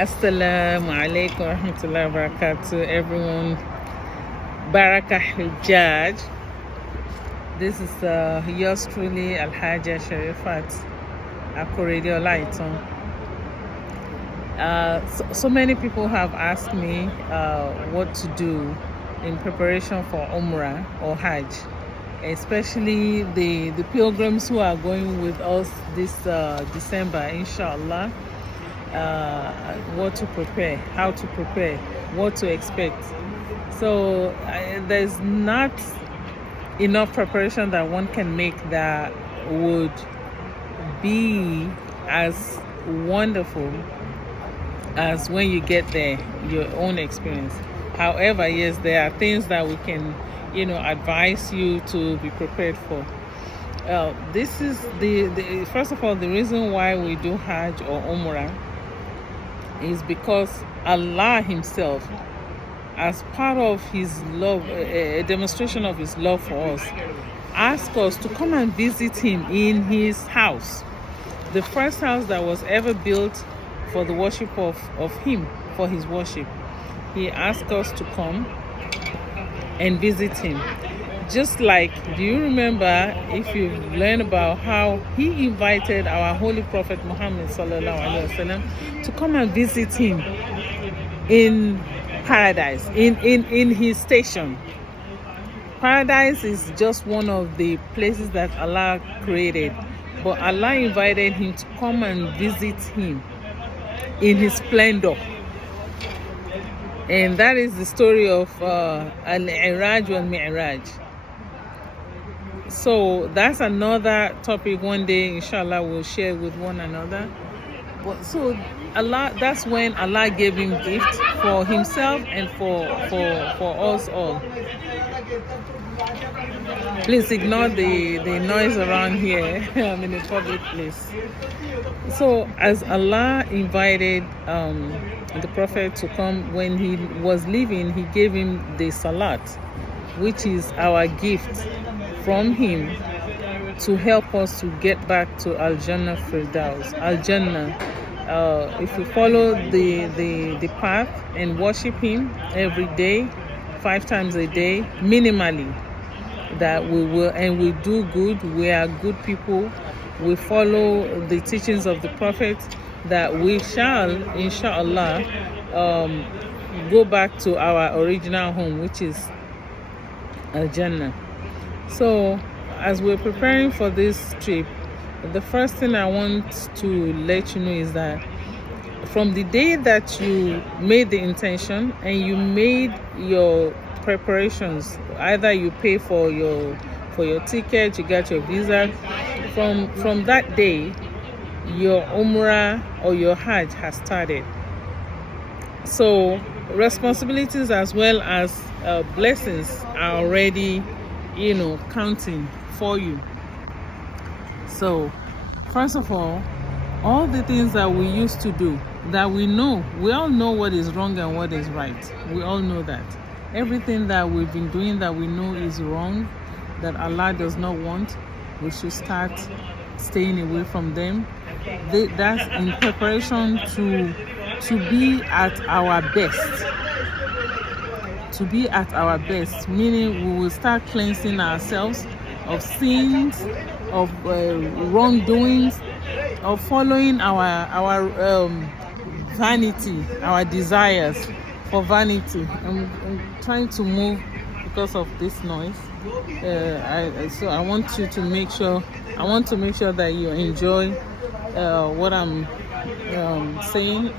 Assalamu alaikum wa rahmatullahi wa barakatuh, everyone. Barakah Hajj. This is yours truly, Hajj Sherifat. Akoredio Laiton. So many people have asked me what to do in preparation for Umrah or Hajj, especially the pilgrims who are going with us this December, inshallah. What to prepare, how to prepare, what to expect. So there's not enough preparation that one can make that would be as wonderful as when you get there, your own experience. However, yes, there are things that we can, advise you to be prepared for. This is the first of all, the reason why we do Hajj or Umrah is because Allah Himself, as part of His love, a demonstration of His love for us, asked us to come and visit Him in His house, the first house that was ever built for the worship of Him, for His worship. He asked us to come and visit Him. Just like, do you remember, if you learn about how He invited our Holy Prophet Muhammad sallallahu alaihi wasallam to come and visit Him in paradise, in His station. Paradise is just one of the places that Allah created, but Allah invited Him to come and visit Him in His splendor. And that is the story of Al-Iraj wal-Mi'raj. So that's another topic one day, inshallah, we'll share with one another. But so Allah, that's when Allah gave Him gift for Himself and for us all. Please ignore the noise around here. I'm in a public place. So as Allah invited the Prophet to come, when he was leaving, He gave him the salat, which is our gift from Him to help us to get back to Al-Jannah Firdaus. Al-Jannah, if we follow the path and worship Him every day, 5 times a day, minimally, that we will, and we do good, we are good people, we follow the teachings of the Prophet, that we shall, inshallah, go back to our original home, which is Al-Jannah. So, as we're preparing for this trip, the first thing I want to let you know is that from the day that you made the intention and you made your preparations, either you pay for your ticket, you get your visa, from that day, your Umrah or your Hajj has started. So responsibilities as well as blessings are already counting for you. So first of all the things that we used to do, that we all know what is wrong and what is right. We all know that everything that we've been doing that we know is wrong, that Allah does not want, we should start staying away from them. That's in preparation to be at our best. To be at our best, meaning we will start cleansing ourselves of sins, of wrongdoings, of following our vanity, our desires for vanity. I'm trying to move because of this noise. So I want to make sure that you enjoy what I'm saying,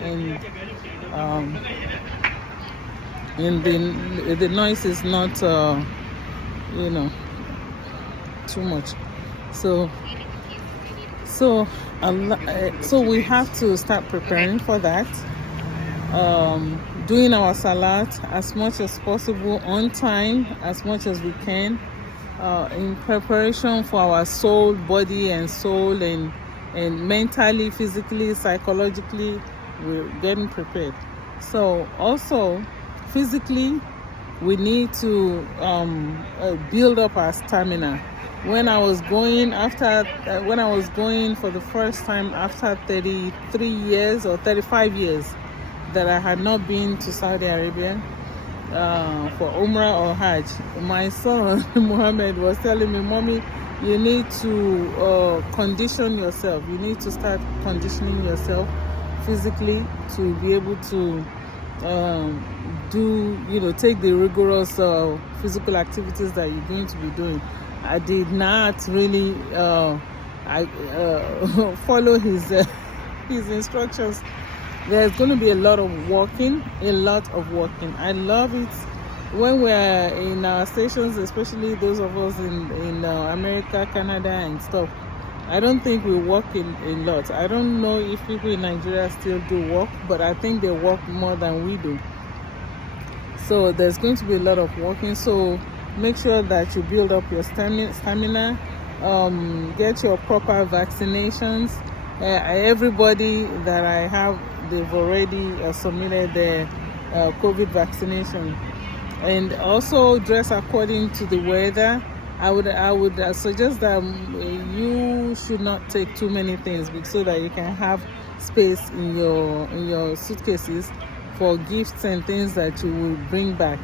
and the noise is not too much. So we have to start preparing for that, doing our salat as much as possible on time, as much as we can, in preparation for our soul, body and soul, and mentally, physically, psychologically, we're getting prepared. So also physically, we need to build up our stamina. When I was going for the first time after 33 years or 35 years, that I had not been to Saudi Arabia for Umrah or Hajj. My son Muhammad was telling me, "Mommy, you need to condition yourself. You need to start conditioning yourself physically to be able to take the rigorous physical activities that you're going to be doing." I did not really follow his his instructions. There's going to be a lot of walking. I love it when we're in our stations, especially those of us in America, Canada, and stuff. I don't think we walk a lot. I don't know if people in Nigeria still do walk, but I think they walk more than we do. So there's going to be a lot of walking. So make sure that you build up your stamina. Get your proper vaccinations. Everybody that I have, they've already submitted their COVID vaccination. And also dress according to the weather. I would suggest that you should not take too many things so that you can have space in your suitcases for gifts and things that you will bring back.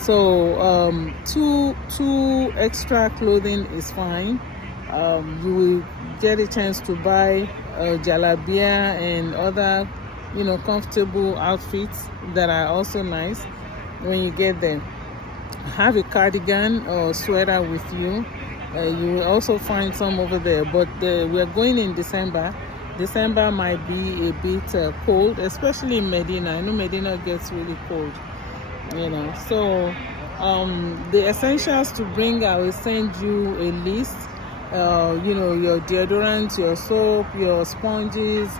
So two extra clothing is fine. You will get a chance to buy jalabia and other comfortable outfits that are also nice when you get there. Have a cardigan or sweater with you. You will also find some over there, but we are going in December. December might be a bit cold, especially in Medina. I know Medina gets really cold, so the essentials to bring, I will send you a list. Your deodorant, your soap, your sponges,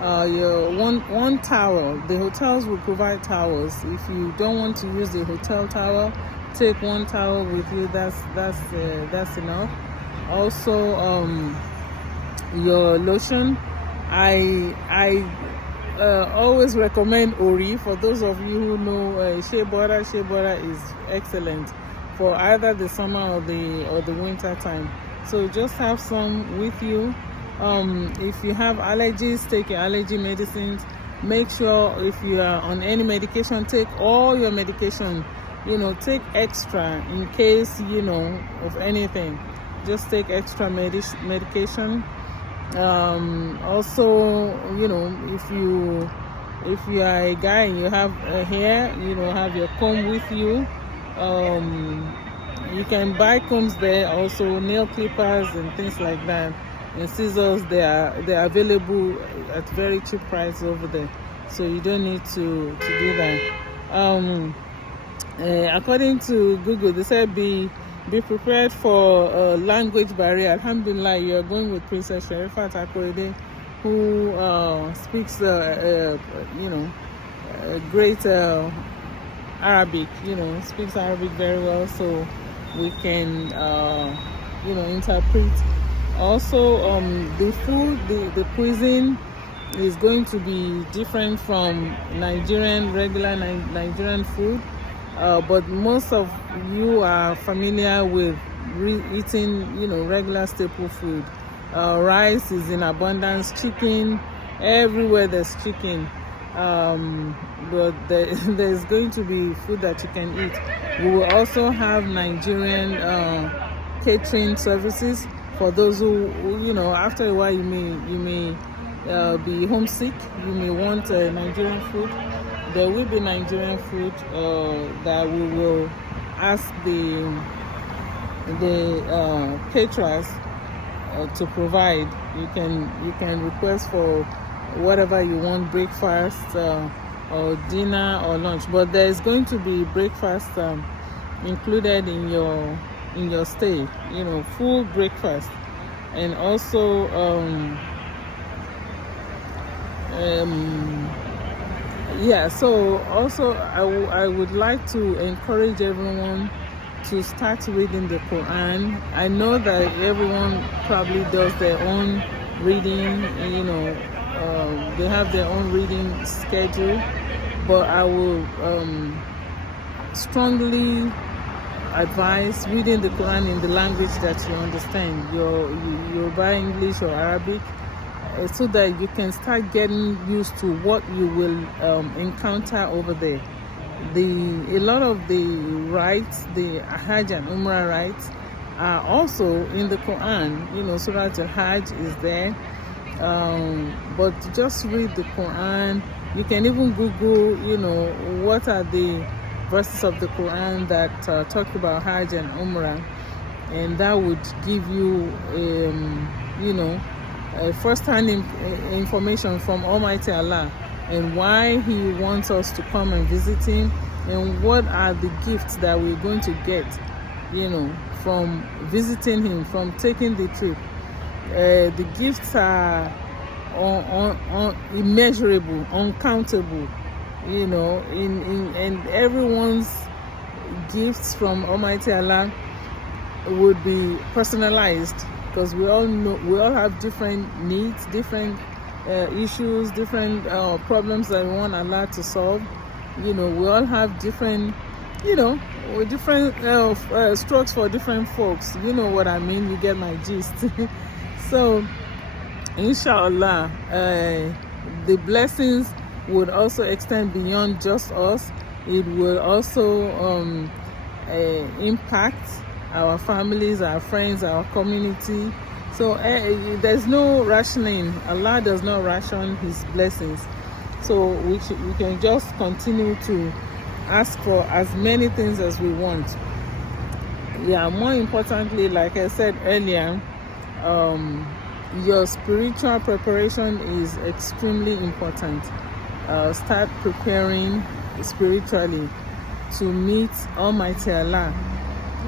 your one towel. The hotels will provide towels. If you don't want to use the hotel towel, take one towel with you. That's enough. Also, your lotion. I always recommend Ori. For those of you who know shea butter is excellent for either the summer or the winter time. So just have some with you. If you have allergies, take your allergy medicines. Make sure if you are on any medication, take all your medication. Take extra in case of anything. Just take extra medication. Also, if you are a guy and you have hair, have your comb with you. You can buy combs there, also nail clippers and things like that, and scissors. They are available at very cheap prices over there, so you don't need to do that. According to Google, they said be prepared for language barrier. Alhamdulillah, you are going with Princess Sherifat, who speaks great Arabic. Speaks Arabic very well, so we can interpret. Also, the food, the cuisine is going to be different from regular Nigerian food, but most of you are familiar with eating regular staple food. Rice is in abundance, chicken, everywhere there's chicken. But there's going to be food that you can eat. We will also have Nigerian catering services for those who after a while you may be homesick. You may want Nigerian food. There will be Nigerian food that we will ask the caterers to provide. You can request for whatever you want, breakfast or dinner or lunch, but there is going to be breakfast included in your stay, full breakfast. And also so also I would like to encourage everyone to start reading the Quran. I know that everyone probably does their own reading, they have their own reading schedule, but I will strongly advise reading the Quran in the language that you understand, your Yoruba, English, or Arabic. so that you can start getting used to what you will encounter over there. A lot of the rites, the Hajj and Umrah rites, are also in the Quran. You know, Surah Al-Hajj is there. But just read the Quran. You can even Google, you know, what are the verses of the Quran that talk about Hajj and Umrah, and that would give you, you know, first-hand information from Almighty Allah and why He wants us to come and visit Him, and what are the gifts that we're going to get, you know, from visiting Him, from taking the trip. The gifts are immeasurable, uncountable, you know, and everyone's gifts from Almighty Allah would be personalized, because we all have different needs, different issues, different problems that we want Allah to solve. You know, we all have different, you know, different strokes for different folks. You know what I mean? You get my gist. So, inshallah, the blessings would also extend beyond just us. It will also impact our families, our friends, our community. So there's no rationing. Allah does not ration His blessings. So we can just continue to ask for as many things as we want. Yeah, more importantly, like I said earlier, your spiritual preparation is extremely important. Start preparing spiritually to meet Almighty Allah,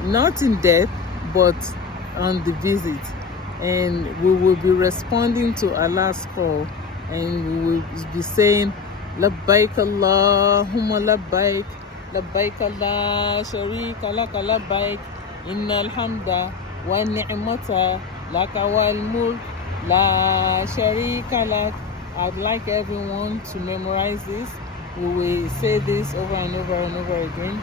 not in death, but on the visit. And we will be responding to Allah's call, and we will be saying, Labbaik Allahumma labbaik, labbaik la sharika laka labbaik, innal hamda wa ni'mata laka wal mulk la sharika lak. I'd like everyone to memorize this. We will say this over and over and over again.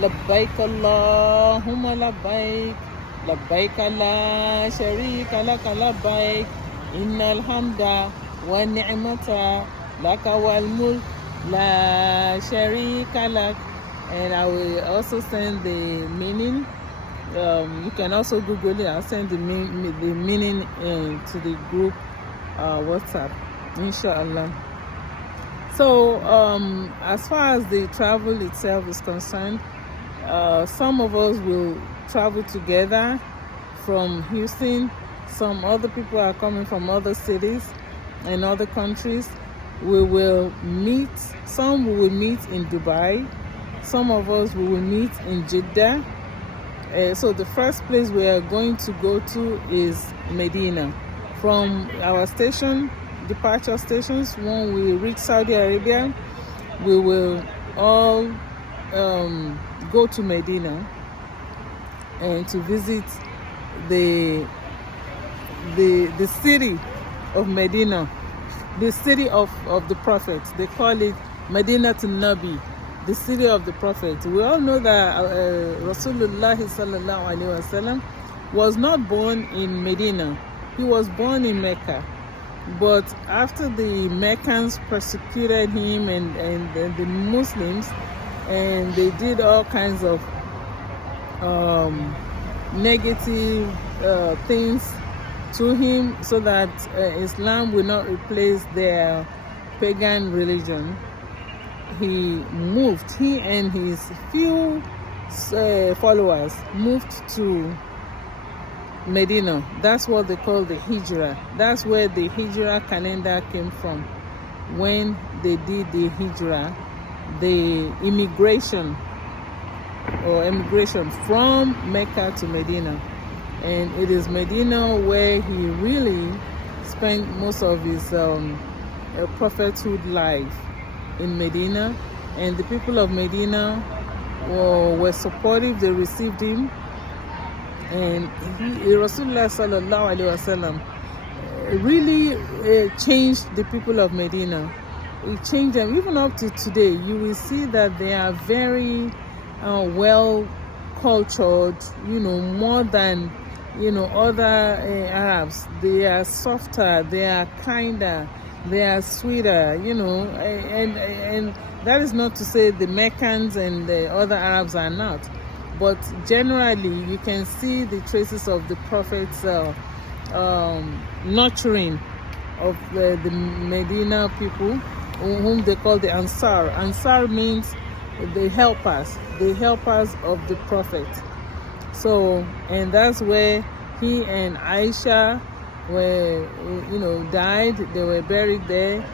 Labbaik Allahumma labbaik, labbaik la sharika laka labbaik, innal hamda wa ni'mata laka wal mulk la sharika lak. And I will also send the meaning. You can also Google it. I'll send the meaning to the group WhatsApp, inshallah. So as far as the travel itself is concerned, some of us will travel together from Houston. Some other people are coming from other cities and other countries. We will meet, some we will meet in Dubai. Some of us we will meet in Jeddah. So the first place we are going to go to is Medina. From our station, departure stations, when we reach Saudi Arabia, we will all go to Medina and to visit the city of Medina, the city of the Prophet. They call it Medina to Nabi, the city of the Prophet. We all know that Rasulullah sallallahu alaihi wasallam was not born in Medina. He was born in Mecca. But after the Meccans persecuted him and the Muslims, and they did all kinds of negative things to him, so that Islam will not replace their pagan religion, he and his few followers moved to Medina. That's what they call the Hijrah. That's where the Hijrah calendar came from. When they did the Hijrah, the immigration from Mecca to Medina. And it is Medina where he really spent most of his prophethood life, in Medina. And the people of Medina were supportive. They received him. And Rasulullah sallallahu alaihi wasallam really changed the people of Medina. He changed them. Even up to today, you will see that they are very well cultured, more than other Arabs. They are softer, they are kinder, they are sweeter, and that is not to say the Meccans and the other Arabs are not, but generally you can see the traces of the Prophet's nurturing of the Medina people, whom they call the Ansar. Ansar means the helpers of the Prophet. So, and that's where he and Aisha were, died. They were buried there.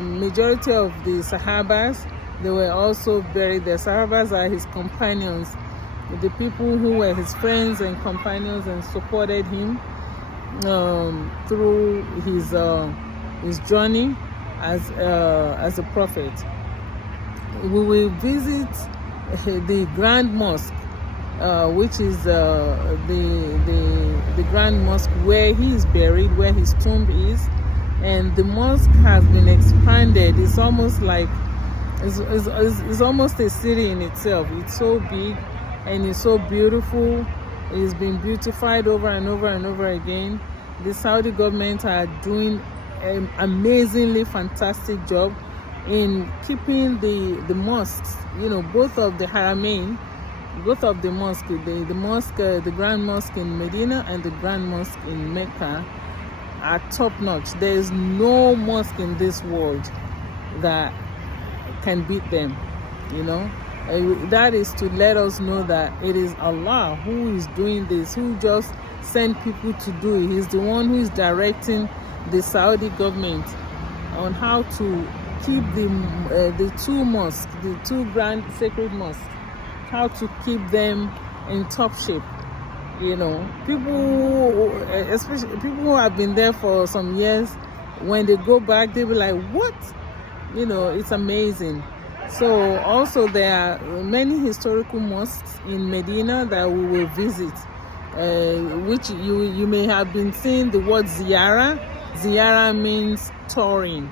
Majority of the Sahabas, they were also buried there. Sahabas are his companions, the people who were his friends and companions and supported him through his journey as a prophet. We will visit the Grand Mosque, which is the Grand Mosque where he is buried, where his tomb is, and the mosque has been expanded. It's almost like it's almost a city in itself. It's so big and it's so beautiful. It's been beautified over and over and over again. The Saudi government are doing an amazingly fantastic job in keeping the mosques, both of the Haramain, both of the mosques, the Grand Mosque in Medina and the Grand Mosque in Mecca, are top notch. There is no mosque in this world that can beat them. That is to let us know that it is Allah who is doing this, who just sent people to do it. He's the one who is directing the Saudi government on how to keep the two mosques, the two grand sacred mosques, how to keep them in top shape. People, especially people who have been there for some years, when they go back, they'll be like, what? It's amazing. So also there are many historical mosques in Medina that we will visit, which you may have been seeing the word ziyara. Ziyara means touring.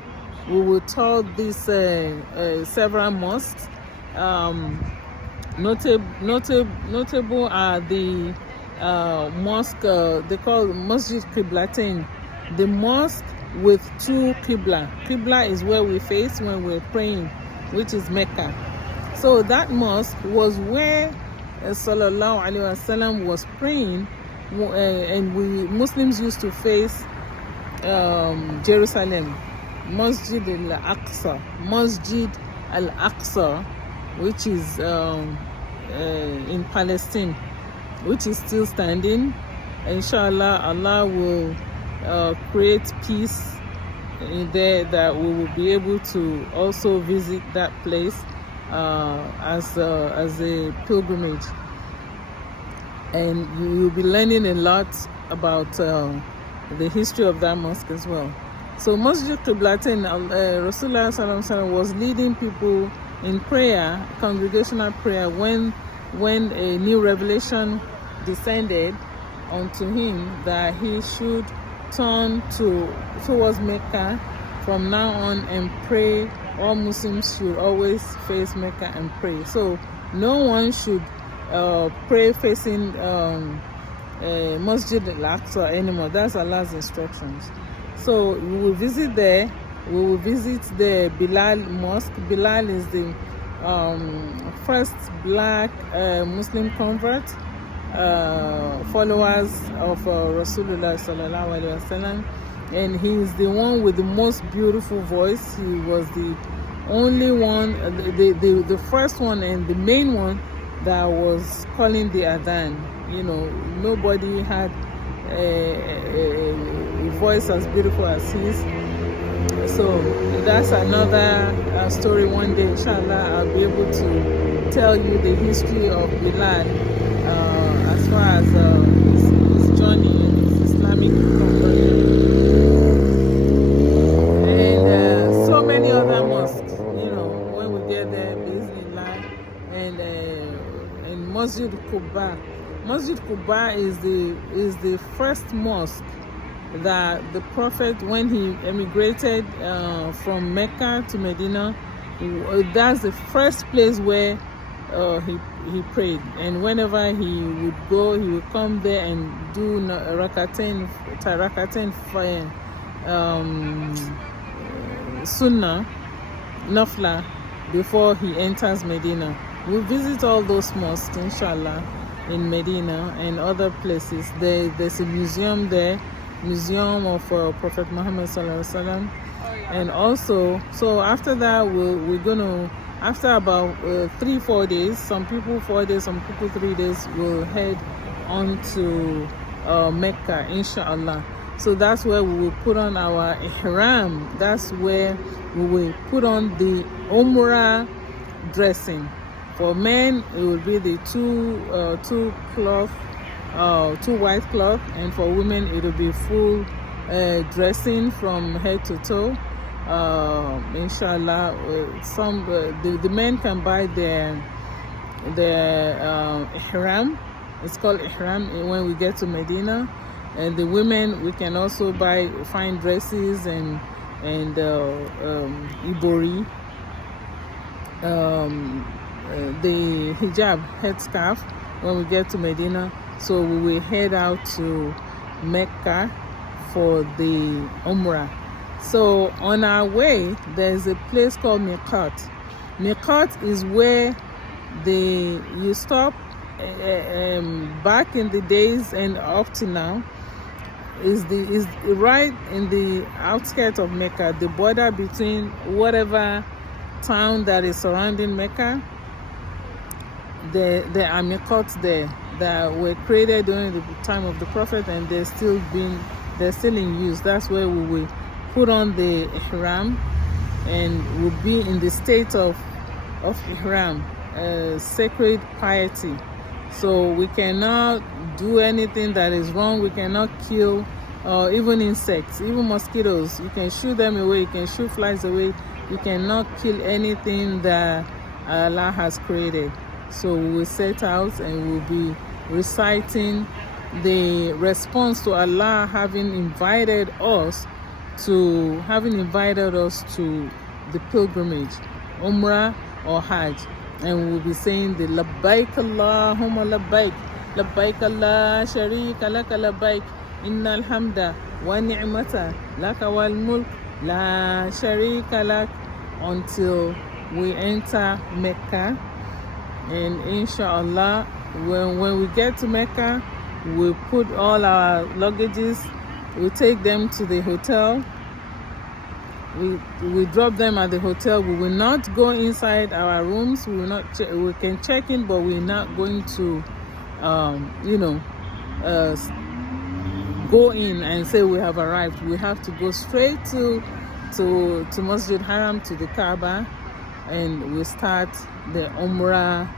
We will tour these several mosques. Notable are the mosque they call Masjid Qiblatain, the mosque with two Qibla. Qibla is where we face when we're praying, which is Mecca. So that mosque was where Sallallahu Alaihi Wasallam was praying, and we Muslims used to face Jerusalem, Masjid al-Aqsa, which is in Palestine, which is still standing. Inshallah, Allah will create peace in there, that we will be able to also visit that place as a pilgrimage, and you will be learning a lot about the history of that mosque as well. So Masjid Qiblatain, Rasulullah Sallallahu Alaihi Wasallam was leading people in prayer, congregational prayer, when a new revelation descended unto him that he should turn towards Mecca from now on and pray. All Muslims should always face Mecca and pray. So no one should pray facing Masjid al-Aqsa anymore. That's Allah's instructions. So we will visit there. We will visit the Bilal Mosque. Bilal is the first black Muslim convert, followers of Rasulullah Sallallahu Alaihi Wasallam, and he is the one with the most beautiful voice. He was the only one, the first one and the main one that was calling the adhan. Nobody had a voice as beautiful as his. So that's another story. One day, inshallah, I'll be able to tell you the history of Bilal as far as his journey in his Islamic conversion, and so many other mosques. When we get there, Bismillah, and Masjid Quba. Masjid Quba is the first mosque that the Prophet, when he emigrated from Mecca to Medina, that's the first place where he prayed, and whenever he would go, he would come there and do rakatain sunnah nafla before he enters Medina. We'll visit all those mosques, inshallah, in Medina and other places. There's a museum there, museum of Prophet Muhammad sallallahu alaihi wasallam. And also, so after that, we're gonna, after about 3-4 days, some people 4 days, some people 3 days, will head on to Mecca, inshallah. So that's where we will put on our ihram. That's where we will put on the Umrah dressing. For men, it will be the two white cloth, and for women, it will be full dressing from head to toe. Inshallah, the men can buy their ihram. It's called ihram when we get to Medina, and the women, we can also buy fine dresses and ibori, the hijab headscarf when we get to Medina. So we will head out to Mecca for the Umrah. So on our way, there's a place called Miqat. Miqat is where you stop. Back in the days and up to now, is right in the outskirts of Mecca, the border between whatever town that is surrounding Mecca. There are miqats there that were created during the time of the Prophet, and they're still in use. That's where we will put on the ihram, and will be in the state of ihram, sacred piety. So we cannot do anything that is wrong. We cannot kill even insects, even mosquitoes. You can shoot them away. You can shoot flies away. You cannot kill anything that Allah has created. So we will set out and we'll be reciting the response to Allah having invited us to the pilgrimage, Umrah or Hajj. And we'll be saying the Labbaik Allahumma Labbaik, Labbaik la sharika laka Labbaik, Innal hamda wa ni'mata laka wal mulk la sharika lak, until we enter Mecca. And inshallah, when we get to Mecca, we'll put all our luggages, we'll take them to the hotel. We drop them at the hotel. We will not go inside our rooms. We will not. We can check in, but we're not going to, go in and say we have arrived. We have to go straight to Masjid Haram, to the Kaaba, and we start the Umrah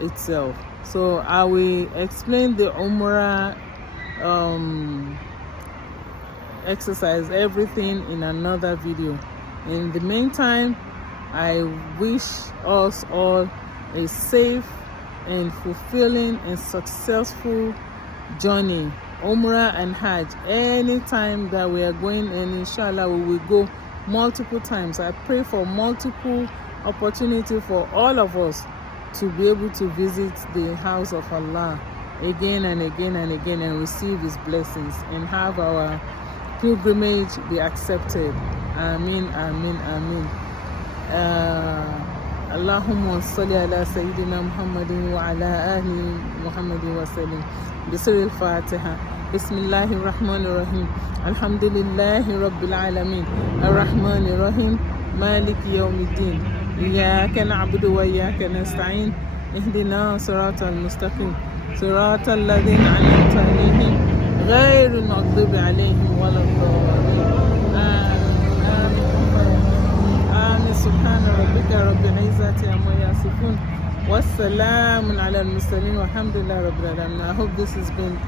itself. So I will explain the Umrah exercise, everything, in another video. In the meantime, I wish us all a safe and fulfilling and successful journey, Umrah and Hajj. Anytime that we are going, and inshallah we will go multiple times. I pray for multiple opportunity for all of us to be able to visit the house of Allah again and again and again, and receive His blessings, and have our pilgrimage be accepted. Ameen, ameen, ameen. Allahumma salli ala Sayyidina Muhammadin wa ala ahli Muhammadin wa sallim. Bismillah al-Fatiha. Bismillahir Rahmanir Rahim. Alhamdulillahi Rabbil Alamin. Ar-Rahmanir Rahim. Maliki Yawmiddin. Iyyaka na'budu wa iyyaka nasta'in. Ihdina siratal mustaqim. Siratal ladzina an'amta alaihim ghayril maghdubi alaihim waladdallin. Subhana rabbika rabbil izzati amma yasifun. Wassalamun ala al-mursalin walhamdulillahi rabbil alamin. I hope this has been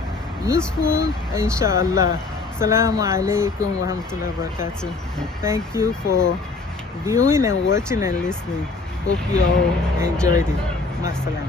useful, inshallah. Assalamu alaikum wa rahmatullahi wa barakatuh. Thank you for viewing and watching and listening. Hope you all enjoyed it. Masalam.